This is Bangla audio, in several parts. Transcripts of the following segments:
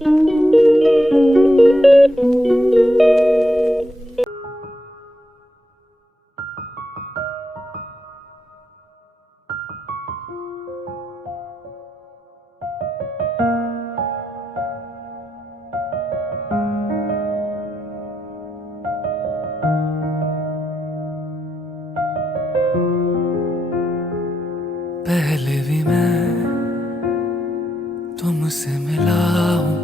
पहले भी मैं तुमसे मिला हूँ,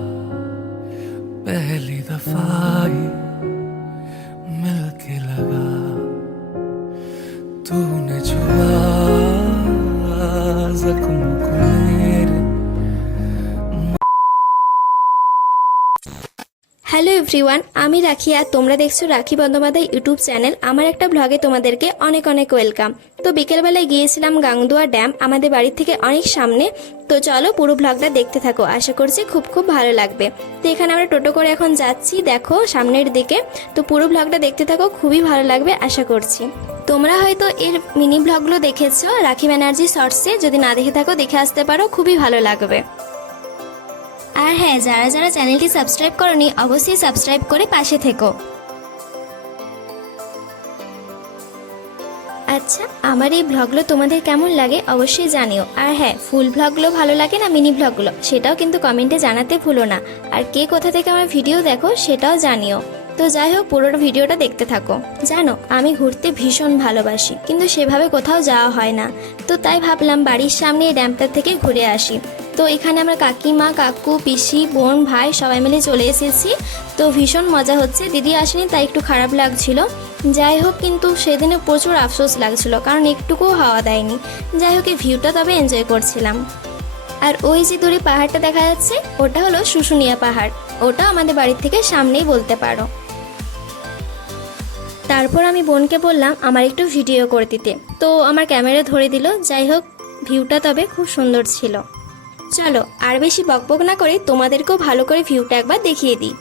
पहली दफा ही मिलके लगा, तूने छुआ जख्म को मेरे। হ্যালো এভরিওয়ান, আমি রাখি আর তোমরা দেখছো রাখি বন্দ্যোপাধ্যায় ইউটিউব চ্যানেল। আমার একটা ব্লগে তোমাদেরকে অনেক অনেক ওয়েলকাম। তো বিকেলবেলায় গিয়েছিলাম গাংদুয়া ড্যাম, আমাদের বাড়ির থেকে অনেক সামনে। তো চলো পুরো ব্লগটা দেখতে থাকো, আশা করছি খুব খুব ভালো লাগবে। তো এখানে আমরা টোটো করে এখন যাচ্ছি, দেখো সামনের দিকে। তো পুরো ব্লগটা দেখতে থাকো, খুবই ভালো লাগবে আশা করছি। তোমরা হয়তো এর মিনি ব্লগগুলো দেখেছো রাখি ব্যানার্জি শর্টসে, যদি না দেখে থাকো দেখে আসতে পারো, খুবই ভালো লাগবে। আর হ্যাঁ, যারা যারা চ্যানেলটি সাবস্ক্রাইব করনি অবশ্যই সাবস্ক্রাইব করে পাশে থেকো। আচ্ছা, আমার এই ব্লগগুলো তোমাদের কেমন লাগে অবশ্যই জানিও। আর হ্যাঁ, ফুল ব্লগগুলো ভালো লাগে না মিনি ব্লগগুলো, সেটাও কিন্তু কমেন্টে জানাতে ভুলো না। আর কে কোথা থেকে আমার ভিডিও দেখো সেটাও জানিও। তো যাই হোক, পুরো ভিডিওটা দেখতে থাকো। জানো, আমি ঘুরতে ভীষণ ভালোবাসি, কিন্তু সেভাবে কোথাও যাওয়া হয় না। তো তাই ভাবলাম বাড়ির সামনে এই ড্যামটা থেকে ঘুরে আসি। তো এখানে আমরা কাকিমা, কাকু, পিসি, বোন, ভাই সবাই মিলে চলে এসেছি। তো ভীষণ মজা হচ্ছে। দিদি আসেনি তাই একটু খারাপ লাগছিল। যাই হোক, কিন্তু সেদিনে প্রচুর আফসোস লাগছিল, কারণ একটুকুও হাওয়া দেয়নি। যাই হোক, এই ভিউটা তবে এনজয় করছিলাম। আর ওই যে দূরে পাহাড়টা দেখা যাচ্ছে, ওটা হলো শুশুনিয়া পাহাড়। ওটা আমাদের বাড়ির থেকে সামনেই বলতে পারো। তারপর আমি বোনকে বললাম আমার একটু ভিডিও করে দিতে, তো আমার ক্যামেরা ধরে দিল। যাই হোক, ভিউটা তবে খুব সুন্দর ছিল। চলো আর বেশি বকবক না করে তোমাদেরকেও ভালো করে ভিউটা একবার দেখিয়ে দিই।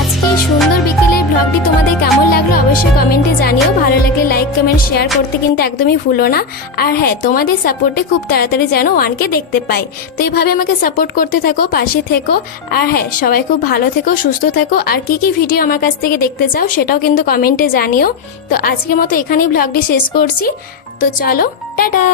আজকে সুন্দর বিকেলের ব্লগটি তোমাদের কেমন লাগলো অবশ্যই কমেন্টে জানিও। ভালো লাগলে লাইক, কমেন্ট, শেয়ার করতে কিন্তু একদমই ভুলো না। আর হ্যাঁ, তোমাদের সাপোর্টে খুব তাড়াতাড়ি যেন 1K দেখতে পাই। তো এইভাবে আমাকে সাপোর্ট করতে থাকো, পাশে থেকো। আর হ্যাঁ, সবাই খুব ভালো থেকো, সুস্থ থেকো। আর কি কি ভিডিও আমার কাছ থেকে দেখতে চাও সেটাও কিন্তু কমেন্টে জানিও। তো আজকের মতো এখানেই ব্লগটি শেষ করছি। তো চলো, টাটা।